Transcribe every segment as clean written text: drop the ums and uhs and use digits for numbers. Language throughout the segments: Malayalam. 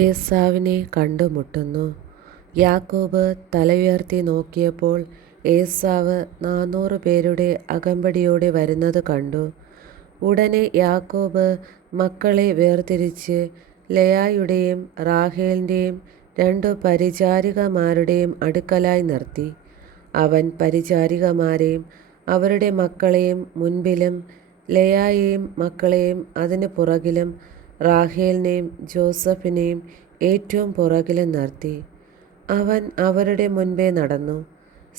ഏശാവിനെ കണ്ടുമുട്ടുന്നു. യാക്കോബ് തലയുയർത്തി നോക്കിയപ്പോൾ ഏശാവ് 400 പേരുടെ അകമ്പടിയോടെ വരുന്നത് കണ്ടു. ഉടനെ യാക്കോബ് മക്കളെ വേർതിരിച്ച് ലേയായുടെയും റാഹേലിൻ്റെയും 2 പരിചാരികമാരുടെയും അടുക്കലായി നിർത്തി. അവൻ പരിചാരികമാരെയും അവരുടെ മക്കളെയും മുൻപിലും ലേയായെയും മക്കളെയും അതിന് പുറകിലും റാഹേലിനെയും ജോസഫിനെയും ഏറ്റവും പുറകിലും നിർത്തി. അവൻ അവരുടെ മുൻപേ നടന്നു.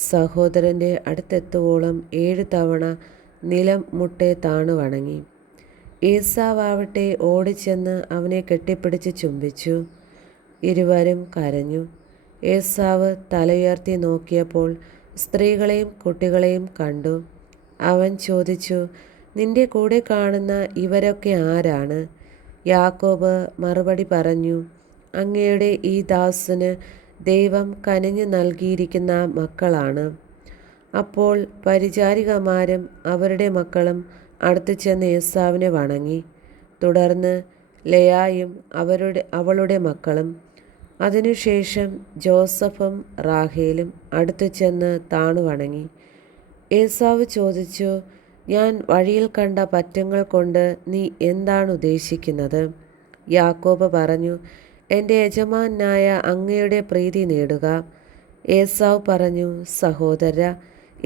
സഹോദരൻ്റെ അടുത്തെത്തുവോളം 7 തവണ നിലം മുട്ടെ താണു വണങ്ങി. ഏശാവാവട്ടെ ഓടിച്ചെന്ന് അവനെ കെട്ടിപ്പിടിച്ച് ചുംബിച്ചു. ഇരുവരും കരഞ്ഞു. ഏശാവ് തലയുയർത്തി നോക്കിയപ്പോൾ സ്ത്രീകളെയും കുട്ടികളെയും കണ്ടു. അവൻ ചോദിച്ചു, നിന്റെ കൂടെ കാണുന്ന ഇവരൊക്കെ ആരാണ്? യാക്കോബ് മറുപടി പറഞ്ഞു, അങ്ങയുടെ ഈ ദാസന് ദൈവം കനിഞ്ഞു നൽകിയിരിക്കുന്ന മക്കളാണ്. അപ്പോൾ പരിചാരികമാരും അവരുടെ മക്കളും അടുത്തു ചെന്ന് ഏശാവിനെ വണങ്ങി. തുടർന്ന് ലേയായും അവളുടെ മക്കളും. അതിനുശേഷം ജോസഫും റാഹേലും അടുത്തു ചെന്ന് താണു വണങ്ങി. ഏശാവ് ചോദിച്ചു, ഞാൻ വഴിയിൽ കണ്ട പറ്റങ്ങൾ കൊണ്ട് നീ എന്താണ് ഉദ്ദേശിക്കുന്നത്? യാക്കോബ് പറഞ്ഞു, എൻ്റെ യജമാനായ അങ്ങയുടെ പ്രീതി നേടുക. ഏശാവ് പറഞ്ഞു, സഹോദര,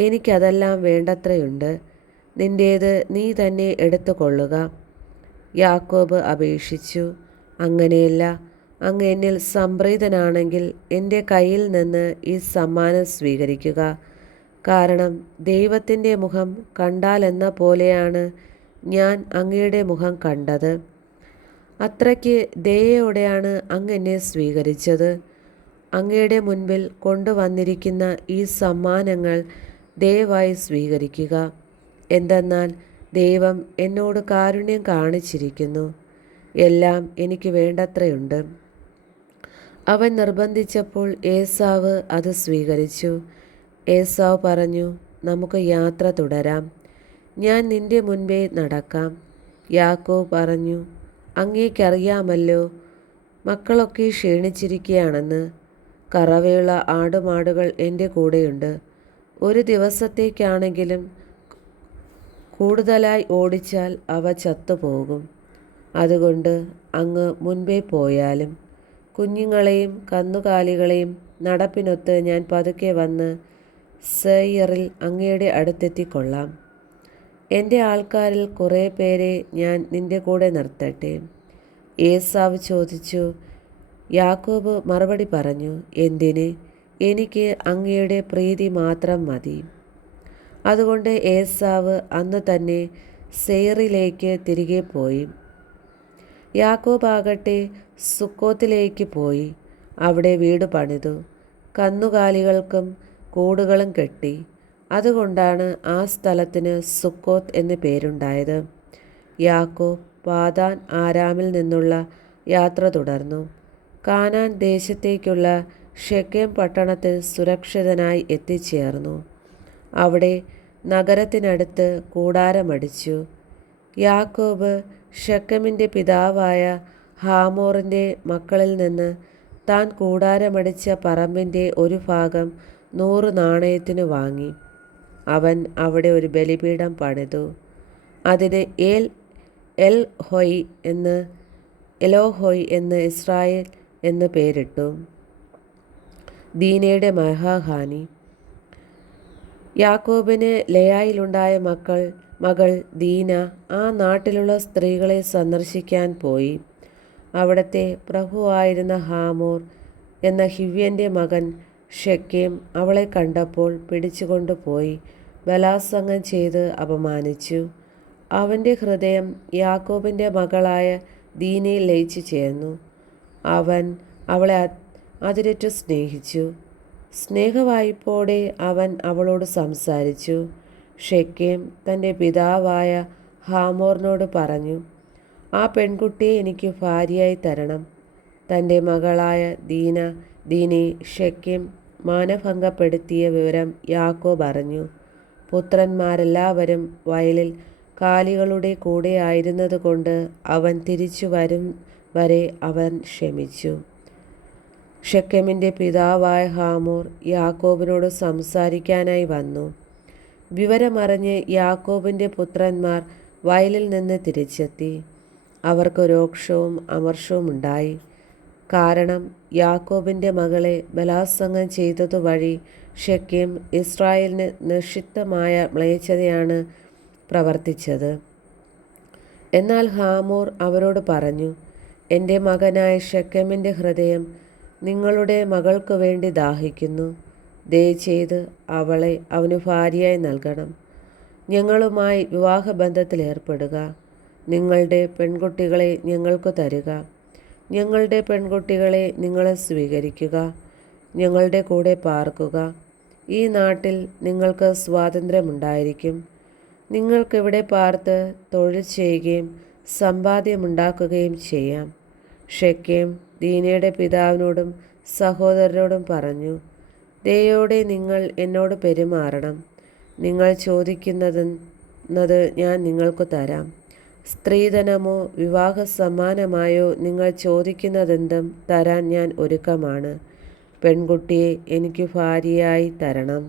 എനിക്കതെല്ലാം വേണ്ടത്രയുണ്ട്. നിൻ്റേത് നീ തന്നെ എടുത്തുകൊള്ളുക. യാക്കോബ് അപേക്ഷിച്ചു, അങ്ങനെയല്ല, അങ്ങ് എന്നിൽ സംപ്രീതനാണെങ്കിൽ എൻ്റെ കയ്യിൽ നിന്ന് ഈ സമ്മാനം സ്വീകരിക്കുക. കാരണം ദൈവത്തിൻ്റെ മുഖം കണ്ടാലെന്ന പോലെയാണ് ഞാൻ അങ്ങയുടെ മുഖം കണ്ടത്. അത്രയ്ക്ക് ദയയോടെയാണ് അങ്ങ് എന്നെ സ്വീകരിച്ചത്. അങ്ങയുടെ മുൻപിൽ കൊണ്ടുവന്നിരിക്കുന്ന ഈ സമ്മാനങ്ങൾ ദയവായി സ്വീകരിക്കുക. എന്തെന്നാൽ ദൈവം എന്നോട് കാരുണ്യം കാണിച്ചിരിക്കുന്നു. എല്ലാം എനിക്ക് വേണ്ടത്രയുണ്ട്. അവൻ നിർബന്ധിച്ചപ്പോൾ ഏശാവ് അത് സ്വീകരിച്ചു. ഏശാവ് പറഞ്ഞു, നമുക്ക് യാത്ര തുടരാം. ഞാൻ നിന്റെ മുൻപേ നടക്കാം. യാക്കോബ് പറഞ്ഞു, അങ്ങേക്കറിയാമല്ലോ മക്കളൊക്കെ ക്ഷീണിച്ചിരിക്കുകയാണെന്ന്. കറവയുള്ള ആടുമാടുകൾ എൻ്റെ കൂടെയുണ്ട്. ഒരു ദിവസത്തേക്കാണെങ്കിലും കൂടുതലായി ഓടിച്ചാൽ അവ ചത്തുപോകും. അതുകൊണ്ട് അങ്ങ് മുൻപേ പോയാലും കുഞ്ഞുങ്ങളെയും കന്നുകാലികളെയും നടപ്പിനൊത്ത് ഞാൻ പതുക്കെ വന്ന് സേയറിൽ അങ്ങയുടെ അടുത്തെത്തിക്കൊള്ളാം. എൻ്റെ ആൾക്കാരിൽ കുറേ പേരെ ഞാൻ നിൻ്റെ കൂടെ നിർത്തട്ടെ. ഏശാവ് ചോദിച്ചു. യാക്കോബ് മറുപടി പറഞ്ഞു, എന്തിന്? എനിക്ക് അങ്ങയുടെ പ്രീതി മാത്രം മതി. അതുകൊണ്ട് ഏശാവ് അന്ന് തന്നെ സേയറിലേക്ക് തിരികെ പോയി. യാക്കോബ് ആകട്ടെ സുക്കോത്തിലേക്ക് പോയി അവിടെ വീട് പണിതു. കന്നുകാലികൾക്കും കൂടുകളും കെട്ടി. അതുകൊണ്ടാണ് ആ സ്ഥലത്തിന് സുക്കോത്ത് എന്ന് പേരുണ്ടായത്. യാക്കോബ് പാദാൻ ആരാമിൽ നിന്നുള്ള യാത്ര തുടർന്നു. കാനാൻ ദേശത്തേക്കുള്ള ഷെക്കേം പട്ടണത്തിൽ സുരക്ഷിതനായി എത്തിച്ചേർന്നു. അവിടെ നഗരത്തിനടുത്ത് കൂടാരമടിച്ചു. യാക്കോബ് ഷെക്കെമിൻ്റെ പിതാവായ ഹാമോറിൻ്റെ മക്കളിൽ നിന്ന് താൻ കൂടാരമടിച്ച പറമ്പിൻ്റെ ഒരു ഭാഗം 100 നാണയത്തിന് വാങ്ങി. അവൻ അവിടെ ഒരു ബലിപീഠം പണിതു. അതിന് എലോഹോയ് എന്ന് ഇസ്രായേൽ എന്ന് പേരിട്ടു. ദീനയുടെ മഹാഹാനി. യാക്കോബിന് ലേയായിലുണ്ടായ മകൾ ദീന ആ നാട്ടിലുള്ള സ്ത്രീകളെ സന്ദർശിക്കാൻ പോയി. അവിടുത്തെ പ്രഭുവായിരുന്ന ഹാമോർ എന്ന ഹിവ്യൻ്റെ മകൻ ഷെക്കേം അവളെ കണ്ടപ്പോൾ പിടിച്ചുകൊണ്ടുപോയി ബലാത്സംഗം ചെയ്ത് അപമാനിച്ചു. അവൻ്റെ ഹൃദയം യാക്കോബിൻ്റെ മകളായ ദീനയിൽ ലയിച്ചു ചേർന്നു. അവൻ അവളെ അതിരറ്റു സ്നേഹിച്ചു. സ്നേഹവായ്പോടെ അവൻ അവളോട് സംസാരിച്ചു. ഷെക്കേം തൻ്റെ പിതാവായ ഹാമോറിനോട് പറഞ്ഞു, ആ പെൺകുട്ടിയെ എനിക്ക് ഭാര്യയായി തരണം. തൻ്റെ മകളായ ദീനയെ ഷെക്കേം മാനഭംഗപ്പെടുത്തിയ വിവരം യാക്കോബ് അറിഞ്ഞു. പുത്രന്മാരെല്ലാവരും വയലിൽ കാലികളുടെ കൂടെ ആയിരുന്നതുകൊണ്ട് അവൻ തിരിച്ചു വരെ അവൻ ക്ഷമിച്ചു. ഷെക്കെമിൻ്റെ പിതാവായ ഹാമോർ യാക്കോബിനോട് സംസാരിക്കാനായി വന്നു. വിവരമറിഞ്ഞ് യാക്കോബിൻ്റെ പുത്രന്മാർ വയലിൽ നിന്ന് തിരിച്ചെത്തി. അവർക്ക് രോക്ഷവും അമർഷവും ഉണ്ടായി. കാരണം യാക്കോബിൻ്റെ മകളെ ബലാത്സംഗം ചെയ്തതുവഴി ഷെക്കേം ഇസ്രായേലിന് നിഷിദ്ധമായ മ്ലേച്ഛതയാണ് പ്രവർത്തിച്ചത്. എന്നാൽ ഹാമോർ അവരോട് പറഞ്ഞു, എൻ്റെ മകനായ ഷെക്കെമിൻ്റെ ഹൃദയം നിങ്ങളുടെ മകൾക്ക് വേണ്ടി ദാഹിക്കുന്നു. ദയചെയ്ത് അവളെ അവന് ഭാര്യയായി നൽകണം. ഞങ്ങളുമായി വിവാഹബന്ധത്തിൽ ഏർപ്പെടുക. നിങ്ങളുടെ പെൺകുട്ടികളെ ഞങ്ങൾക്ക് തരിക. ഞങ്ങളുടെ പെൺകുട്ടികളെ നിങ്ങൾ സ്വീകരിക്കുക. ഞങ്ങളുടെ കൂടെ പാർക്കുക. ഈ നാട്ടിൽ നിങ്ങൾക്ക് സ്വാതന്ത്ര്യമുണ്ടായിരിക്കും. നിങ്ങൾക്കിവിടെ പാർത്ത് തൊഴിൽ ചെയ്യുകയും സമ്പാദ്യമുണ്ടാക്കുകയും ചെയ്യാം. ഷെക്കേം ദീനയുടെ പിതാവിനോടും സഹോദരരോടും പറഞ്ഞു, ദയോടെ നിങ്ങൾ എന്നോട് പെരുമാറണം. നിങ്ങൾ ചോദിക്കുന്നത് ഞാൻ നിങ്ങൾക്ക് തരാം. സ്ത്രീധനമോ വിവാഹ സമ്മാനമായോ നിങ്ങൾ ചോദിക്കുന്നതെന്തും തരാൻ ഞാൻ ഒരുക്കമാണ്. പെൺകുട്ടിയെ എനിക്ക് ഭാര്യയായി തരണം.